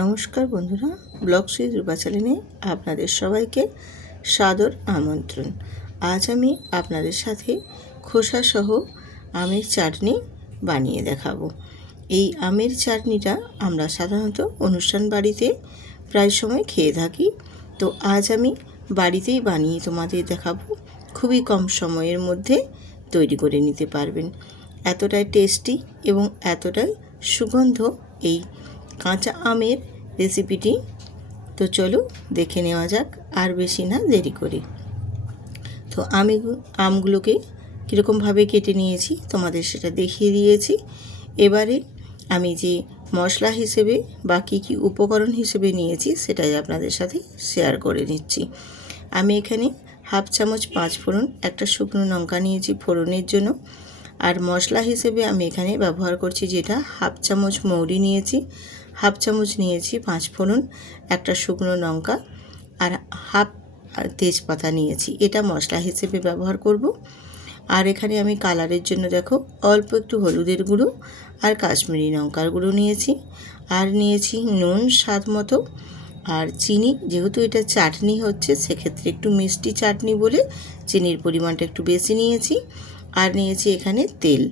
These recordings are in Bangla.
নমস্কার বন্ধুরা, ব্লগ সুইচ রূপা চ্যানেলে আপনাদের সবাইকে সাদর আমন্ত্রণ। আজ আমি আপনাদের সাথে খোসাসহ আমের চাটনি বানিয়ে দেখাবো। এই আমের চাটনিটা আমরা সাধারণত অনুষ্ঠান বাড়িতে প্রায় সময় খেয়ে থাকি। তো আজ আমি বাড়িতেই বানিয়ে তোমাদের দেখাবো। খুবই কম সময়ের মধ্যে তৈরি করে নিতে পারবেন। এতটাই টেস্টি এবং এতটাই সুগন্ধ এই কাঁচা আমের রেসিপিটি। তো চলো দেখে নেওয়া যাক, আর বেশি না দেরি করে। তো আমি আমগুলোকে কীরকমভাবে কেটে নিয়েছি তোমাদের সেটা দেখিয়ে দিয়েছি। এবারে আমি যে মশলা হিসেবে বা কী কী উপকরণ হিসেবে নিয়েছি সেটাই আপনাদের সাথে শেয়ার করে নিচ্ছি। আমি এখানে হাফ চামচ 5 ফোড়ন, একটা শুকনো লঙ্কা নিয়েছি ফোড়নের জন্য। আর মশলা হিসেবে আমি এখানে ব্যবহার করছি যেটা হাফ চামচ মৌরি নিয়েছি, হাফ চামচ নিয়েছি 5 ফোড়ন, একটা শুকনো লঙ্কা আর হাফ তেজপাতা নিয়েছি। এটা মশলা হিসেবে ব্যবহার করব। আর এখানে আমি কালারের জন্য দেখো অল্প একটু হলুদের গুঁড়ো আর কাশ্মীরি লঙ্কার গুঁড়ো নিয়েছি। আর নিয়েছি নুন স্বাদ মতো, আর চিনি। যেহেতু এটা চাটনি হচ্ছে সেক্ষেত্রে একটু মিষ্টি চাটনি বলে চিনির পরিমাণটা একটু বেশি নিয়েছি। আর নিয়েছি এখানে তেল।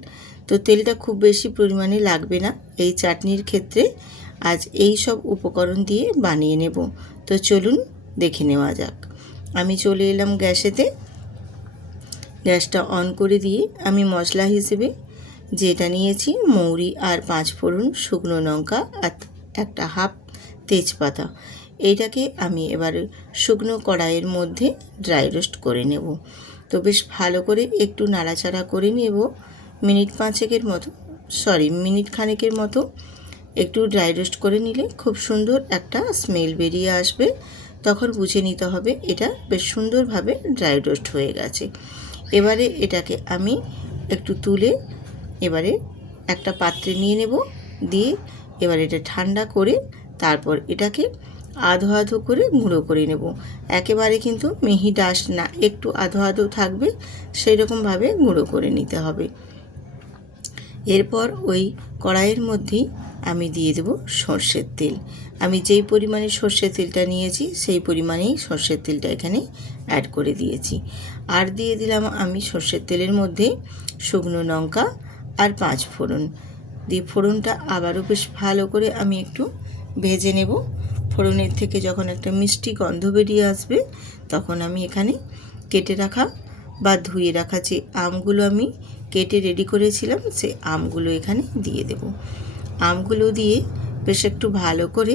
তো তেলটা খুব বেশি পরিমাণে লাগবে না এই চাটনির ক্ষেত্রে। আজ এই সব উপকরণ দিয়ে বানিয়ে নেব। তো চলুন দেখে নেওয়া যাক। আমি চলে এলাম গ্যাসেতে। গ্যাসটা অন করে দিয়ে আমি মশলা হিসেবে যেটা নিয়েছি মৌরি আর 5 ফোড়ন, শুকনো লঙ্কা আর একটা হাফ তেজপাতা, এইটাকে আমি এবার শুকনো কড়াইয়ের মধ্যে ড্রাই রোস্ট করে নেব। তো বেশ ভালো করে একটু নাড়াচাড়া করে নেব। মিনিট খানেকের মতো একটু ড্রাই রোস্ট করে নিলে খুব সুন্দর একটা স্মেল বেরিয়ে আসবে। তখন বুঝে নিতে হবে এটা বেশ সুন্দরভাবে ড্রাই রোস্ট হয়ে গেছে। এবারে এটাকে আমি একটু তুলে এবারে একটা পাত্রে নিয়ে নেব। দিয়ে এবার এটা ঠান্ডা করে তারপর এটাকে আধো আধো করে গুঁড়ো করে নেব। একেবারে কিন্তু মিহি ডাস্ট না, একটু আধো আধো থাকবে, সেই রকমভাবে গুঁড়ো করে নিতে হবে। এরপর ওই কড়াইয়ের মধ্যেই আমি দিয়ে দেব সর্ষের তেল। আমি যেই পরিমাণে সর্ষের তেলটা নিয়েছি সেই পরিমাণেই সর্ষের তেলটা এখানে অ্যাড করে দিয়েছি। আর দিয়ে দিলাম আমি সর্ষের তেলের মধ্যে শুকনো লঙ্কা আর 5 ফোড়ন। দিয়ে ফোড়নটা আবারও বেশ ভালো করে আমি একটু ভেজে নেব। ফোড়নের থেকে যখন একটা মিষ্টি গন্ধ বেরিয়ে আসবে তখন আমি এখানে কেটে রাখা বা ধুয়ে রাখা যে আমগুলো আমি কেটে রেডি করেছিলাম সেই আমগুলো এখানে দিয়ে দেব। আমগুলো দিয়ে বেশ একটু ভালো করে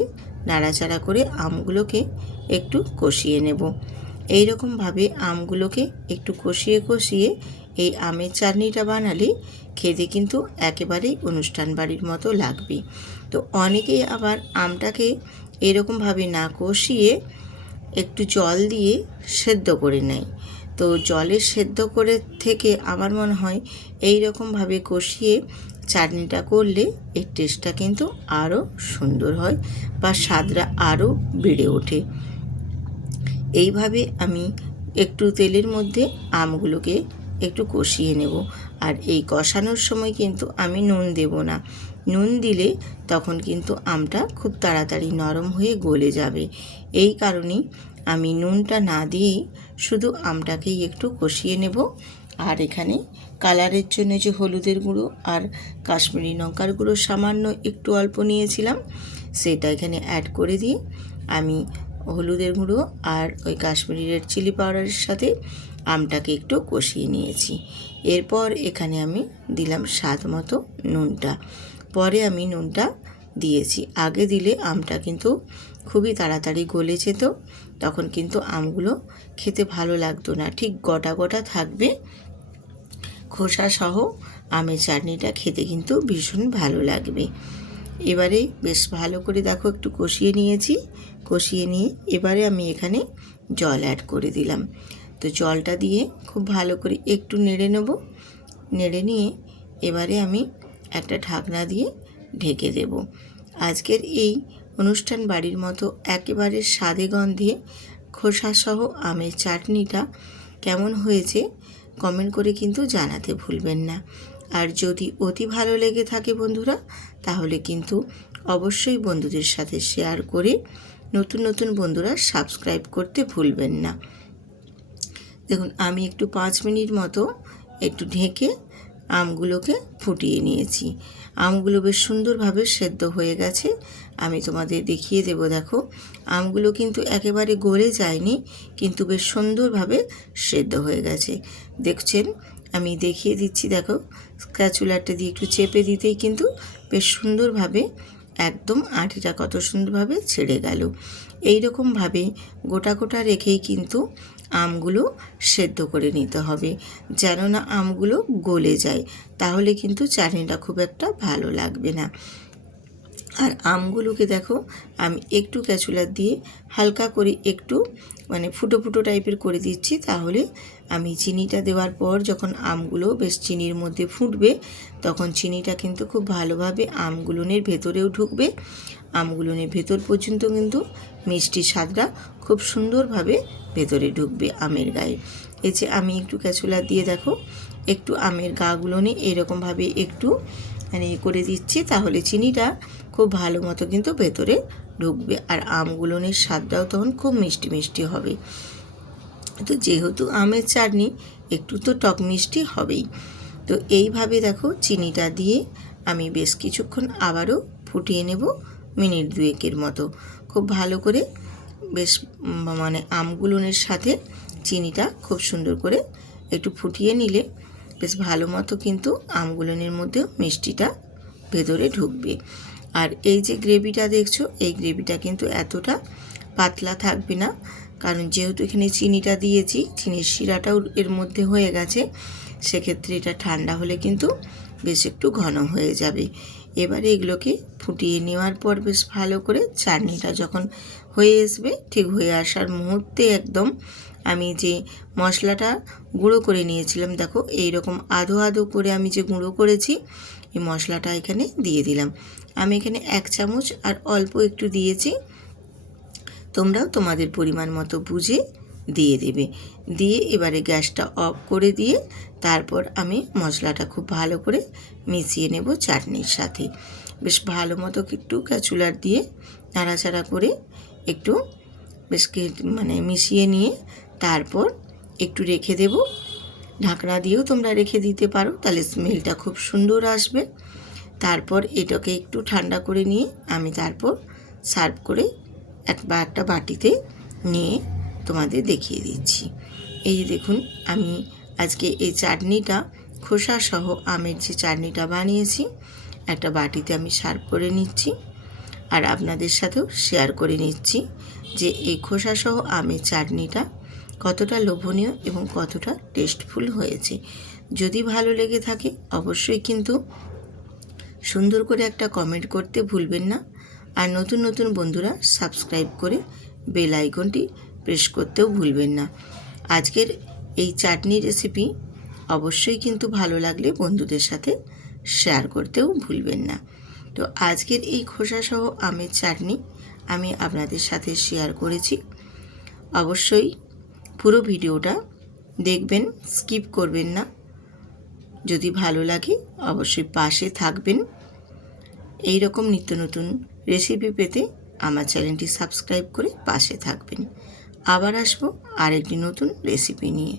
নাড়াচাড়া করে আমগুলোকে একটু কষিয়ে নেব। এই রকমভাবে আমগুলোকে একটু কষিয়ে কষিয়ে এই আমের চাটনিটা বানালে খেতে কিন্তু একেবারেই অনুষ্ঠান বাড়ির মতো লাগবে। তো অনেকেই আবার আমটাকে এরকমভাবে না কষিয়ে একটু জল দিয়ে সেদ্ধ করে নেয়। তো জলে সেদ্ধ করে থেকে আমার মনে হয় এই রকমভাবে কষিয়ে চাটনিটা করলে এর টেস্টটা কিন্তু আরও সুন্দর হয় বা স্বাদটা আরও বেড়ে ওঠে। এইভাবে আমি একটু তেলের মধ্যে আমগুলোকে একটু কষিয়ে নেব। আর এই কষানোর সময় কিন্তু আমি নুন দেব না। নুন দিলে তখন কিন্তু আমটা খুব তাড়াতাড়ি নরম হয়ে গলে যাবে। এই কারণেই আমি নুনটা না দিয়েই শুধু আমটাকেই একটু কষিয়ে নেব। আর এখানে কালারের জন্য যে হলুদের গুঁড়ো আর কাশ্মীরি লঙ্কার গুঁড়ো সামান্য একটু অল্প নিয়েছিলাম সেটা এখানে অ্যাড করে দিয়ে আমি হলুদের গুঁড়ো আর ওই কাশ্মীরি রেড চিলি পাউডারের সাথে আমটাকে একটু কষিয়ে নিয়েছি। এরপর এখানে আমি দিলাম স্বাদ মতো নুনটা। পরে আমি নুনটা দিয়েছি। আগে দিলে আমটা কিন্তু খুবই তাড়াতাড়ি গলে যেত, তখন কিন্তু আমগুলো খেতে ভালো লাগতো না, ঠিক গোটা গোটা থাকবে। খোসা সহ আমের চাটনিটা খেতে কিন্তু ভীষণ ভালো লাগবে। এবারে বেশ ভালো করে দেখো একটু কষিয়ে নিয়েছি। কষিয়ে নিয়ে এবারে আমি এখানে জল অ্যাড করে দিলাম। তো জলটা দিয়ে খুব ভালো করে একটু নেড়ে নেব। নেড়ে নিয়ে এবারে আমি একটা ঢাকনা দিয়ে ঢেকে দেব। আজকের এই অনুষ্ঠান বাড়ির মতো একেবারে স্বাদে গন্ধে খোসাসহ আমের চাটনিটা কেমন হয়েছে কমেন্ট করে কিন্তু জানাতে ভুলবেন না। আর যদি অতি ভালো লেগে থাকে বন্ধুরা তাহলে কিন্তু অবশ্যই বন্ধুদের সাথে শেয়ার করে নতুন নতুন বন্ধুরা সাবস্ক্রাইব করতে ভুলবেন না। দেখুন আমি একটু 5 মিনিট মতো একটু ঢেকে আমগুলোকে ফুটিয়ে নিয়েছি। আমগুলো বেশ সুন্দরভাবে সেদ্ধ হয়ে গেছে। আমি তোমাদের দেখিয়ে দেব। দেখো আমগুলো কিন্তু একেবারে গলে যায়নি, কিন্তু বেশ সুন্দরভাবে সেদ্ধ হয়ে গেছে। দেখছেন, আমি দেখিয়ে দিচ্ছি। দেখো স্প্যাচুলাটা দিয়ে একটু চেপে দিতেই কিন্তু বেশ সুন্দরভাবে একদম আটিটা কত সুন্দরভাবে ছেড়ে গেল। এই রকমভাবে গোটা গোটা রেখেই কিন্তু আমগুলো সেদ্ধ করে নিতে হবে, যেন না আমগুলো গলে যায়, তাহলে কিন্তু চাটনিটা খুব একটা ভালো লাগবে না। আর আমগুলোকে দেখো আমি একটু ক্যাচুলার দিয়ে হালকা করে একটু ফুটো ফুটো টাইপের করে দিচ্ছি, তাহলে আমি চিনিটা দেওয়ার পর যখন আমগুলো বেশ চিনির মধ্যে ফুটবে, তখন চিনিটা কিন্তু খুব ভালোভাবে আমগুলোনের ভেতরেও ঢুকবে। আমগুলোনের ভেতর পর্যন্ত কিন্তু মিষ্টি স্বাদটা খুব সুন্দরভাবে ভেতরে ঢুকবে আমের গায়ে। এই যে আমি একটু ক্যাচুলার দিয়ে দেখো একটু আমের গাগুলো নিয়ে এরকমভাবে একটু করে দিচ্ছি, তাহলে চিনিটা খুব ভালো মতো কিন্তু ভেতরে ঢুকবে আর আমগুলোনের স্বাদটাও তখন খুব মিষ্টি মিষ্টি হবে। তো যেহেতু আমের চাটনি একটু তো টক মিষ্টি হবেই। তো এইভাবে দেখো চিনিটা দিয়ে আমি বেশ কিছুক্ষণ আবারও ফুটিয়ে নেব, মিনিট 2 মতো। খুব ভালো করে বেশ আমগুলোনের সাথে চিনিটা খুব সুন্দর করে একটু ফুটিয়ে নিলে বেশ ভালো মতো কিন্তু আমগুলোনের মধ্যেও মিষ্টিটা ভেতরে ঢুকবে। আর এই যে গ্রেভিটা দেখছো, এই গ্রেভিটা কিন্তু এতটা পাতলা থাকবে না, কারণ যেহেতু এখানে চিনিটা দিয়েছি, চিনির শিরাটাও এর মধ্যে হয়ে গেছে, সেক্ষেত্রে এটা ঠান্ডা হলে কিন্তু বেশ একটু ঘন হয়ে যাবে। এবারে এগুলোকে ফুটিয়ে নেওয়ার পর বেশ ভালো করে চাটনিটা যখন হয়ে আসবে, ঠিক হয়ে আসার মুহূর্তে একদম আমি যে মশলাটা গুঁড়ো করে নিয়েছিলাম, দেখো এইরকম আধো আধো করে আমি যে গুঁড়ো করেছি, এই মশলাটা এখানে দিয়ে দিলাম। আমি এখানে 1 চামচ আর অল্প একটু দিয়েছি, তোমরাও তোমাদের পরিমাণ মতো বুঝে দিয়ে দেবে। দিয়ে এবারে গ্যাসটা অফ করে দিয়ে তারপর আমি মশলাটা খুব ভালো করে মিশিয়ে নেব চাটনির সাথে। বেশ ভালো মতো একটু ক্যাচুলার দিয়ে নাড়াচাড়া করে একটু বেশ মিশিয়ে নিয়ে তারপর একটু রেখে দেব। ঢাকনা দিয়েও তোমরা রেখে দিতে পারো, তাহলে স্মেলটা খুব সুন্দর আসবে। তারপর এটাকে একটু ঠান্ডা করে নিয়ে আমি তারপর সার্ভ করে একটা বাটিতে নিয়ে তোমাদের দেখিয়ে দিচ্ছি। এই যে দেখুন, আমি আজকে এই চাটনিটা খোসা সহ আমের যে চাটনিটা বানিয়েছি, একটা বাটিতে আমি সার্ভ করে নিচ্ছি আর আপনাদের সাথেও শেয়ার করে নিচ্ছি যে এই খোসা সহ আমের চাটনিটা কতটা লোভনীয় এবং কতটা টেস্টফুল হয়েছে। যদি ভালো লেগে থাকে অবশ্যই কিন্তু সুন্দর করে একটা কমেন্ট করতে ভুলবেন না। আর নতুন নতুন বন্ধুরা সাবস্ক্রাইব করে বেল আইকনটি প্রেস করতেও ভুলবেন না। আজকের এই চাটনি রেসিপি অবশ্যই কিন্তু ভালো লাগলে বন্ধুদের সাথে শেয়ার করতেও ভুলবেন না। তো আজকের এই খোসাসহ আমের চাটনি আমি আপনাদের সাথে শেয়ার করেছি। অবশ্যই পুরো ভিডিওটা দেখবেন, স্কিপ করবেন না। যদি ভালো লাগে অবশ্যই পাশে থাকবেন। এই রকম নিত্য নতুন রেসিপি পেতে আমার চ্যানেলটি সাবস্ক্রাইব করে পাশে থাকবেন। আবার আসবো আরেকটি নতুন রেসিপি নিয়ে।